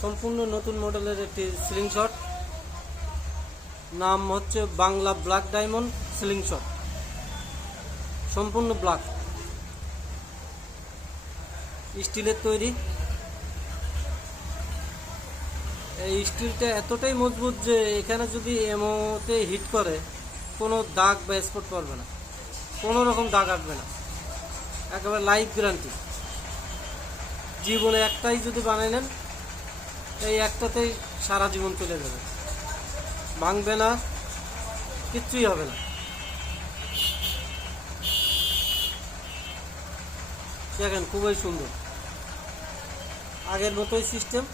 সম্পূর্ণ নতুন মডেলের একটি সিলিং শট, নাম হচ্ছে Bangla black diamond ceiling shot. সম্পূর্ণ ব্ল্যাক, স্টিলের তৈরি। এই স্টিলটা এতটাই মজবুত যে এখানে যদি এমোতে হিট করে কোনো দাগ বা স্পট পড়বে না, কোনো রকম দাগ আসবে না, একেবারে লাইফ গ্যারান্টি। জীবনে একটাই যদি বানিয়ে নেন, এই একটাতেই সারা জীবন চলে যাবে, ভাঙবে না, কিচ্ছুই হবে না। দেখেন খুবই সুন্দর, আগের মতোই সিস্টেম।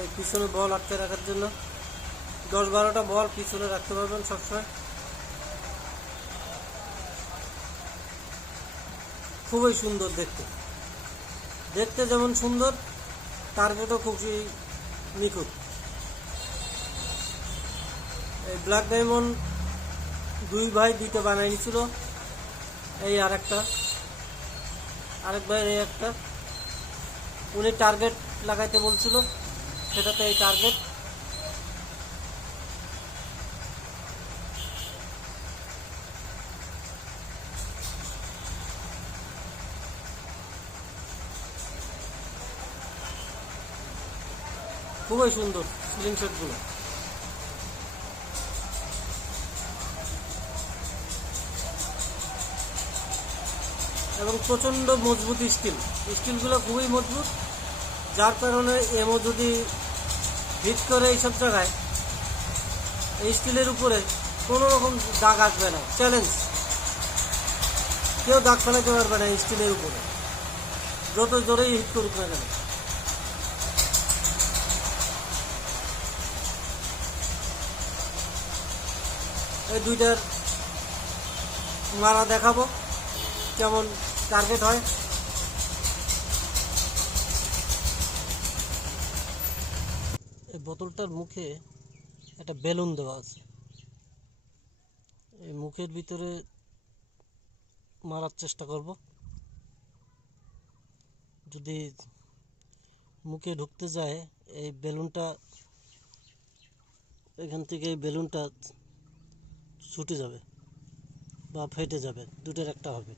এই পিছনে বল আটকে রাখার জন্য 10-12টা বল পিছনে রাখতে পারবেন সবসময়। খুবই সুন্দর দেখতে, দেখতে যেমন সুন্দর তার মতো খুবই নিখুঁত। এই ব্ল্যাক ডায়মন্ড দুই ভাই দুইটা বানাই নিছিল, এই আরেক ভাই এই একটা, উনি টার্গেট লাগাইতে বলছিল, সেটাতে এই টার্গেট। খুবই সুন্দর সিলিং শটগুলো, এবং প্রচণ্ড মজবুত স্টিলগুলো খুবই মজবুত, যার কারণে এমও যদি হিট করে এইসব জায়গায় এই স্টিলের উপরে কোনো রকম দাগ আসবে না। চ্যালেঞ্জ, কেউ দাগ ফেলাতে পারবে না স্টিলের উপরে, যত জোরেই হিট করুক না কেন। এই দুইটার মারা দেখাবো কেমন টার্গেট হয়। এই বোতলটার মুখে একটা বেলুন দেওয়া আছে, এই মুখের ভিতরে মারার চেষ্টা করব। যদি মুখে ঢুকতে যায়, এই বেলুনটা, এখান থেকে এই বেলুনটা ছুটে যাবে বা ফেটে যাবে, দুটোর একটা হবে।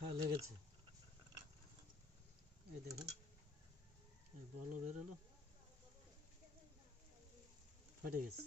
হ্যাঁ, লেগেছে, এই দেখুন, এই বলও বেরোলো, ফেটে গেছে।